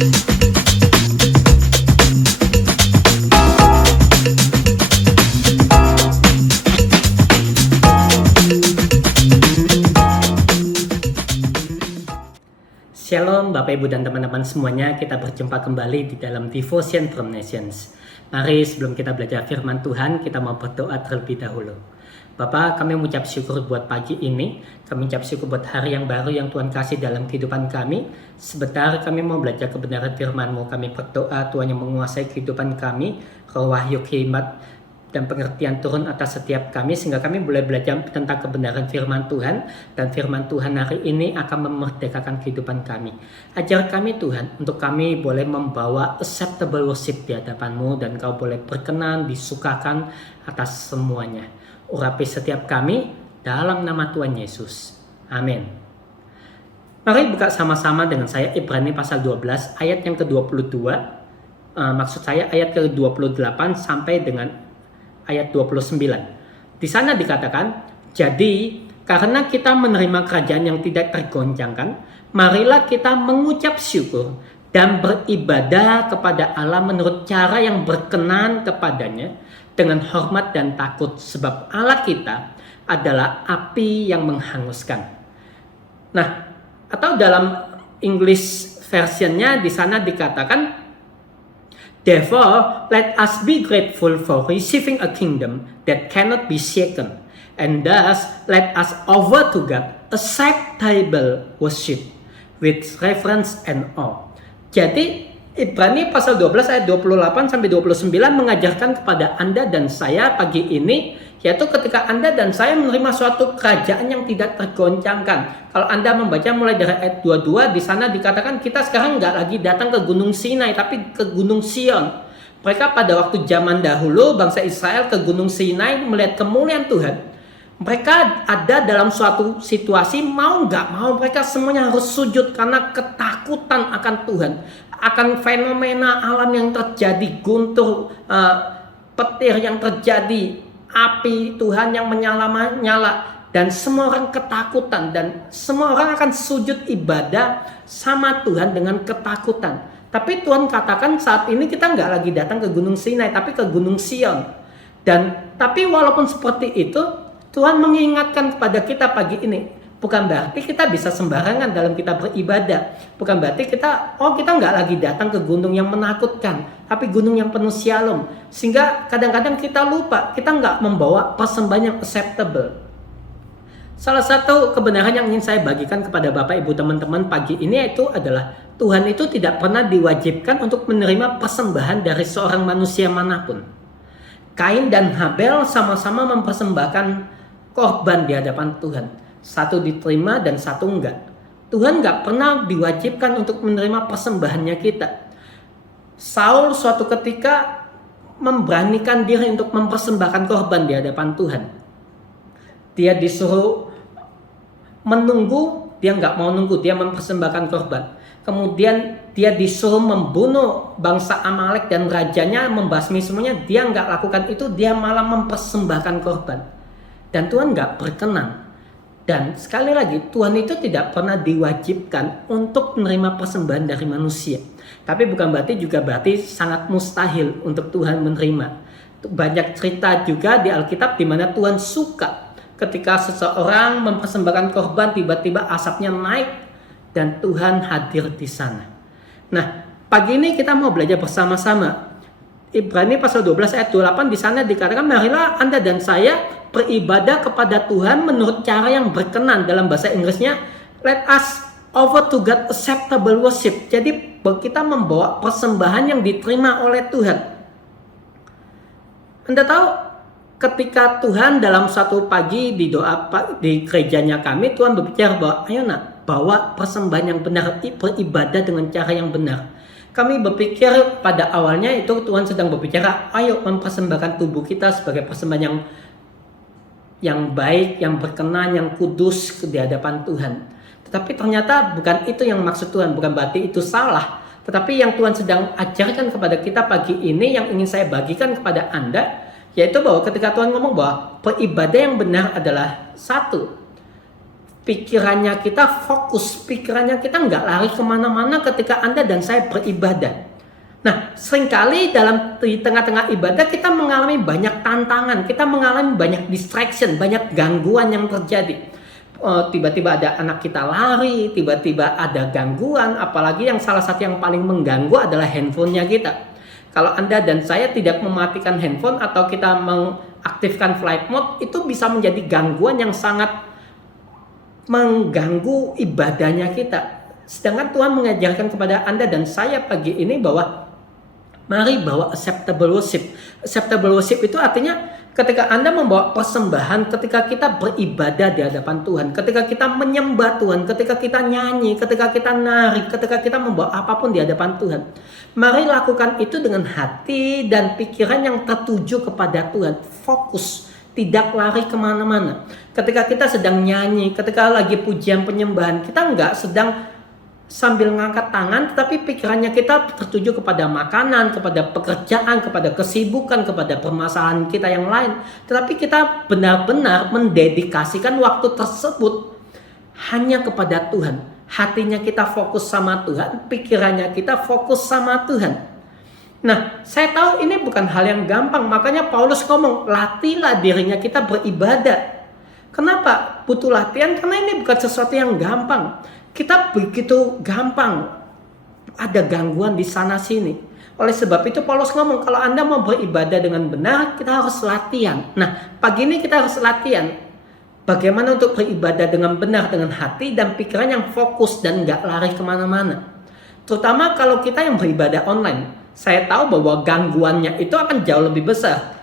Shalom Bapak Ibu dan teman-teman semuanya, kita berjumpa kembali di dalam Devotion from Nations. Mari sebelum kita belajar firman Tuhan, kita mau berdoa terlebih dahulu. Bapak, kami mengucap syukur buat pagi ini, kami mengucap syukur buat hari yang baru yang Tuhan kasih dalam kehidupan kami. Sebentar kami mau belajar kebenaran firman-Mu, kami berdoa Tuhan yang menguasai kehidupan kami, roh wahyu hikmat dan pengertian turun atas setiap kami sehingga kami boleh belajar tentang kebenaran firman Tuhan, dan firman Tuhan hari ini akan memerdekakan kehidupan kami. Ajar kami Tuhan untuk kami boleh membawa acceptable worship di hadapan-Mu, dan Kau boleh berkenan, disukakan atas semuanya. Urapi setiap kami dalam nama Tuhan Yesus. Amin. Mari buka sama-sama dengan saya Ibrani pasal 12 ayat yang ke-22. Maksud saya ayat ke-28 sampai dengan ayat 29. Di sana dikatakan, jadi karena kita menerima kerajaan yang tidak tergoncangkan, marilah kita mengucap syukur dan beribadah kepada Allah menurut cara yang berkenan kepadanya dengan hormat dan takut, sebab Allah kita adalah api yang menghanguskan. Nah, atau dalam English versionnya di sana dikatakan, therefore, let us be grateful for receiving a kingdom that cannot be shaken, and thus let us offer to God acceptable worship with reverence and awe. Jadi, Ibrani pasal 12 ayat 28 sampai 29 mengajarkan kepada Anda dan saya pagi ini, yaitu ketika Anda dan saya menerima suatu kerajaan yang tidak tergoncangkan. Kalau Anda membaca mulai dari ayat 22, di sana dikatakan kita sekarang nggak lagi datang ke Gunung Sinai, tapi ke Gunung Sion. Mereka pada waktu zaman dahulu, bangsa Israel ke Gunung Sinai melihat kemuliaan Tuhan. Mereka ada dalam suatu situasi, mau nggak mau mereka semuanya harus sujud karena ketakutan akan Tuhan, akan fenomena alam yang terjadi, guntur, petir yang terjadi, api Tuhan yang menyala, dan semua orang ketakutan, dan semua orang akan sujud ibadah sama Tuhan dengan ketakutan. Tapi Tuhan katakan saat ini kita nggak lagi datang ke Gunung Sinai, tapi ke Gunung Sion. Tapi walaupun seperti itu, Tuhan mengingatkan kepada kita pagi ini, bukan berarti kita bisa sembarangan dalam kita beribadah. Bukan berarti kita nggak lagi datang ke gunung yang menakutkan, tapi gunung yang penuh shalom. Sehingga kadang-kadang kita lupa, kita nggak membawa persembahan yang acceptable. Salah satu kebenaran yang ingin saya bagikan kepada Bapak, Ibu, teman-teman pagi ini itu adalah Tuhan itu tidak pernah diwajibkan untuk menerima persembahan dari seorang manusia manapun. Kain dan Habel sama-sama mempersembahkan korban di hadapan Tuhan. Satu diterima dan satu enggak. Tuhan enggak pernah diwajibkan untuk menerima persembahannya kita. Saul suatu ketika memberanikan diri untuk mempersembahkan korban di hadapan Tuhan. Dia disuruh menunggu, dia enggak mau nunggu, dia mempersembahkan korban. Kemudian dia disuruh membunuh bangsa Amalek dan rajanya, membasmi semuanya. Dia enggak lakukan itu, dia malah mempersembahkan korban. Dan Tuhan enggak berkenan. Dan sekali lagi, Tuhan itu tidak pernah diwajibkan untuk menerima persembahan dari manusia. Tapi bukan berarti sangat mustahil untuk Tuhan menerima. Banyak cerita juga di Alkitab di mana Tuhan suka ketika seseorang mempersembahkan korban, tiba-tiba asapnya naik dan Tuhan hadir di sana. Nah, pagi ini kita mau belajar bersama-sama. Ibrani pasal 12 ayat 28 di sana dikatakan, marilah Anda dan saya beribadah kepada Tuhan menurut cara yang berkenan. Dalam bahasa Inggrisnya, let us offer to God acceptable worship. Jadi kita membawa persembahan yang diterima oleh Tuhan. Anda tahu, ketika Tuhan dalam satu pagi di doa di gerejanya kami, Tuhan berbicara bahwa ayo nak, bawa persembahan yang benar, beribadah dengan cara yang benar. Kami berpikir pada awalnya itu Tuhan sedang berbicara, ayo mempersembahkan tubuh kita sebagai persembahan yang baik, yang berkenan, yang kudus di hadapan Tuhan. Tetapi ternyata bukan itu yang maksud Tuhan, bukan berarti itu salah. Tetapi yang Tuhan sedang ajarkan kepada kita pagi ini, yang ingin saya bagikan kepada Anda, yaitu bahwa ketika Tuhan ngomong bahwa beribadah yang benar adalah satu, pikirannya kita fokus, pikirannya kita nggak lari kemana-mana ketika Anda dan saya beribadah. Nah, seringkali di tengah-tengah ibadah kita mengalami banyak tantangan, kita mengalami banyak distraction, banyak gangguan yang terjadi. Tiba-tiba ada anak kita lari, tiba-tiba ada gangguan, apalagi yang salah satu yang paling mengganggu adalah handphonenya kita. Kalau Anda dan saya tidak mematikan handphone atau kita mengaktifkan flight mode, itu bisa menjadi gangguan yang sangat mengganggu ibadahnya kita. Sedangkan Tuhan mengajarkan kepada Anda dan saya pagi ini bahwa mari bawa acceptable worship. Acceptable worship itu artinya ketika Anda membawa persembahan, ketika kita beribadah di hadapan Tuhan, ketika kita menyembah Tuhan, ketika kita nyanyi, ketika kita nari, ketika kita membawa apapun di hadapan Tuhan. Mari lakukan itu dengan hati dan pikiran yang tertuju kepada Tuhan. Fokus, tidak lari kemana-mana. Ketika kita sedang nyanyi, ketika lagi pujian penyembahan, kita nggak sedang sambil ngangkat tangan, tetapi pikirannya kita tertuju kepada makanan, kepada pekerjaan, kepada kesibukan, kepada permasalahan kita yang lain. Tetapi kita benar-benar mendedikasikan waktu tersebut hanya kepada Tuhan. Hatinya kita fokus sama Tuhan, pikirannya kita fokus sama Tuhan. Nah, saya tahu ini bukan hal yang gampang, makanya Paulus ngomong, latihlah dirinya kita beribadah. Kenapa butuh latihan? Karena ini bukan sesuatu yang gampang. Kita begitu gampang ada gangguan di sana sini. Oleh sebab itu Paulus ngomong, kalau Anda mau beribadah dengan benar, kita harus latihan. Nah, pagi ini kita harus latihan bagaimana untuk beribadah dengan benar, dengan hati dan pikiran yang fokus dan gak lari kemana-mana. Terutama kalau kita yang beribadah online. Saya tahu bahwa gangguannya itu akan jauh lebih besar.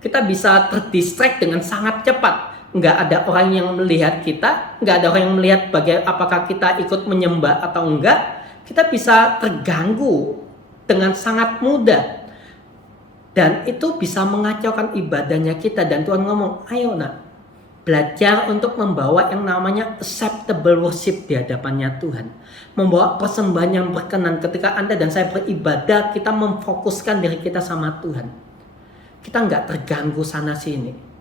Kita bisa terdistract dengan sangat cepat. Nggak ada orang yang melihat kita, nggak ada orang yang melihat apakah kita ikut menyembah atau enggak. Kita bisa terganggu dengan sangat mudah. Dan itu bisa mengacaukan ibadahnya kita. Dan Tuhan ngomong, ayo nak, belajar untuk membawa yang namanya acceptable worship di hadapannya Tuhan. Membawa persembahan yang berkenan. Ketika Anda dan saya beribadah, kita memfokuskan diri kita sama Tuhan. Kita nggak terganggu sana sini.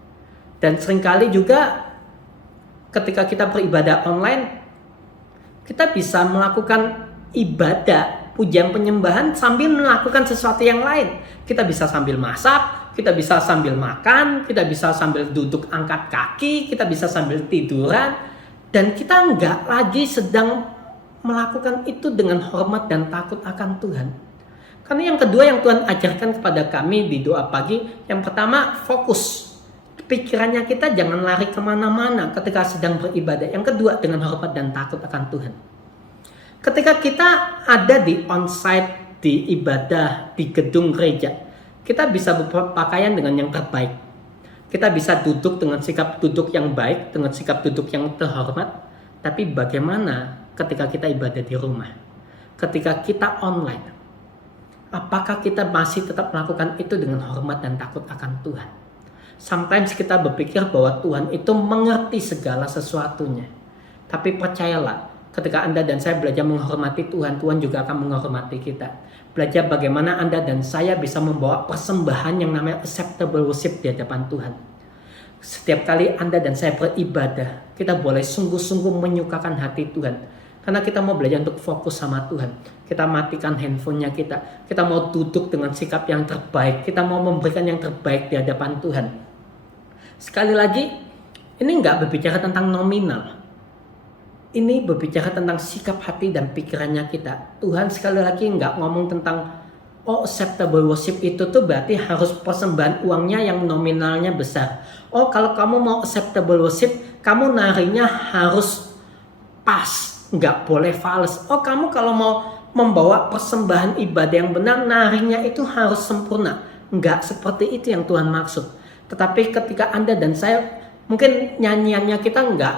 Dan seringkali juga ketika kita beribadah online, kita bisa melakukan ibadah, pujian penyembahan sambil melakukan sesuatu yang lain. Kita bisa sambil masak, kita bisa sambil makan, kita bisa sambil duduk angkat kaki, kita bisa sambil tiduran. Dan kita nggak lagi sedang melakukan itu dengan hormat dan takut akan Tuhan. Karena yang kedua yang Tuhan ajarkan kepada kami di doa pagi, yang pertama fokus. Pikirannya kita jangan lari kemana-mana ketika sedang beribadah. Yang kedua, dengan hormat dan takut akan Tuhan. Ketika kita ada di onsite, di ibadah, di gedung gereja, kita bisa berpakaian dengan yang terbaik. Kita bisa duduk dengan sikap duduk yang baik, dengan sikap duduk yang terhormat. Tapi bagaimana ketika kita ibadah di rumah? Ketika kita online, apakah kita masih tetap melakukan itu dengan hormat dan takut akan Tuhan? Sometimes kita berpikir bahwa Tuhan itu mengerti segala sesuatunya. Tapi percayalah, ketika Anda dan saya belajar menghormati Tuhan, Tuhan juga akan menghormati kita. Belajar bagaimana Anda dan saya bisa membawa persembahan yang namanya acceptable worship di hadapan Tuhan. Setiap kali Anda dan saya beribadah, kita boleh sungguh-sungguh menyukakan hati Tuhan. Karena kita mau belajar untuk fokus sama Tuhan. Kita matikan handphonenya kita. Kita mau duduk dengan sikap yang terbaik. Kita mau memberikan yang terbaik di hadapan Tuhan. Sekali lagi, ini nggak berbicara tentang nominal. Ini berbicara tentang sikap hati dan pikirannya kita. Tuhan sekali lagi nggak ngomong tentang acceptable worship itu tuh berarti harus persembahan uangnya yang nominalnya besar. Kalau kamu mau acceptable worship, kamu narinya harus pas, nggak boleh fals. Kamu kalau mau membawa persembahan ibadah yang benar, narinya itu harus sempurna. Nggak seperti itu yang Tuhan maksud. Tetapi ketika Anda dan saya, mungkin nyanyiannya kita nggak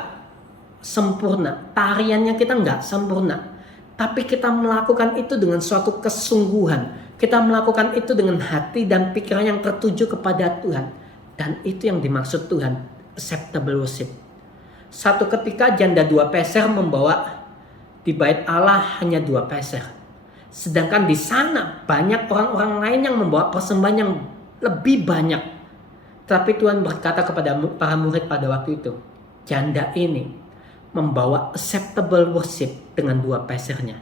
sempurna, tariannya kita nggak sempurna, tapi kita melakukan itu dengan suatu kesungguhan. Kita melakukan itu dengan hati dan pikiran yang tertuju kepada Tuhan. Dan itu yang dimaksud Tuhan, acceptable worship. Satu ketika janda 2 peser membawa di bait Allah hanya 2 peser. Sedangkan di sana banyak orang-orang lain yang membawa persembahan yang lebih banyak. Tapi Tuhan berkata kepada para murid pada waktu itu, janda ini membawa acceptable worship dengan dua passernya.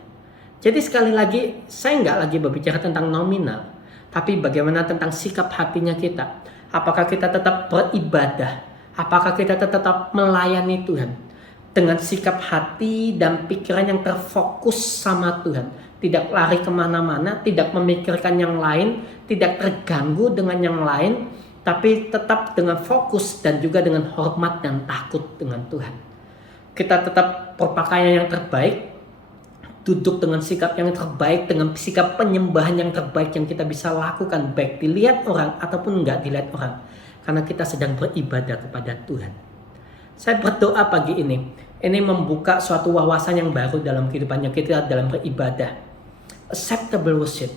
Jadi sekali lagi, saya nggak lagi berbicara tentang nominal, tapi bagaimana tentang sikap hatinya kita. Apakah kita tetap beribadah? Apakah kita tetap melayani Tuhan? Dengan sikap hati dan pikiran yang terfokus sama Tuhan. Tidak lari kemana-mana, tidak memikirkan yang lain, tidak terganggu dengan yang lain, tapi tetap dengan fokus dan juga dengan hormat dan takut dengan Tuhan. Kita tetap berpakaian yang terbaik, duduk dengan sikap yang terbaik, dengan sikap penyembahan yang terbaik yang kita bisa lakukan, baik dilihat orang ataupun enggak dilihat orang, karena kita sedang beribadah kepada Tuhan. Saya berdoa pagi ini membuka suatu wawasan yang baru dalam kehidupannya kita dalam beribadah. Acceptable worship.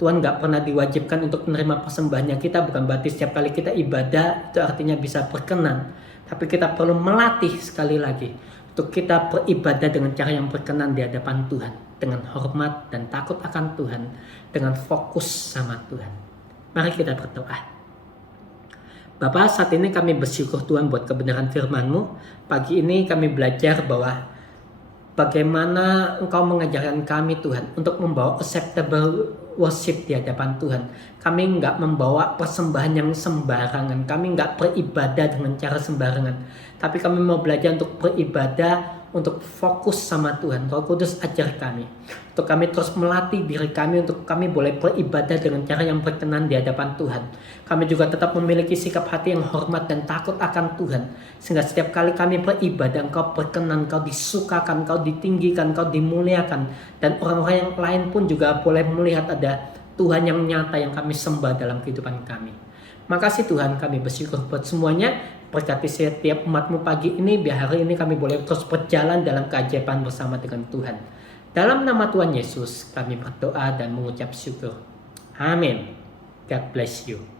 Tuhan gak pernah diwajibkan untuk menerima persembahannya kita, bukan berarti setiap kali kita ibadah itu artinya bisa berkenan. Tapi kita perlu melatih sekali lagi untuk kita beribadah dengan cara yang berkenan di hadapan Tuhan, dengan hormat dan takut akan Tuhan, dengan fokus sama Tuhan. Mari kita berdoa. Bapa, saat ini kami bersyukur Tuhan buat kebenaran firman-Mu. Pagi ini kami belajar bahwa bagaimana Engkau mengajarkan kami Tuhan untuk membawa acceptable worship di hadapan Tuhan. Kami enggak membawa persembahan yang sembarangan. Kami enggak beribadah dengan cara sembarangan. Tapi kami mau belajar untuk beribadah, untuk fokus sama Tuhan. Roh Kudus ajar kami. Untuk kami terus melatih diri kami untuk kami boleh beribadah dengan cara yang berkenan di hadapan Tuhan. Kami juga tetap memiliki sikap hati yang hormat dan takut akan Tuhan. Sehingga setiap kali kami beribadah, Engkau berkenan, Engkau disukakan, Engkau ditinggikan, Engkau dimuliakan. Dan orang-orang yang lain pun juga boleh melihat ada Tuhan yang nyata yang kami sembah dalam kehidupan kami. Makasih Tuhan, kami bersyukur buat semuanya. Berkati setiap umat-Mu pagi ini, biar hari ini kami boleh terus berjalan dalam keajaiban bersama dengan Tuhan. Dalam nama Tuhan Yesus, kami berdoa dan mengucap syukur. Amin. God bless you.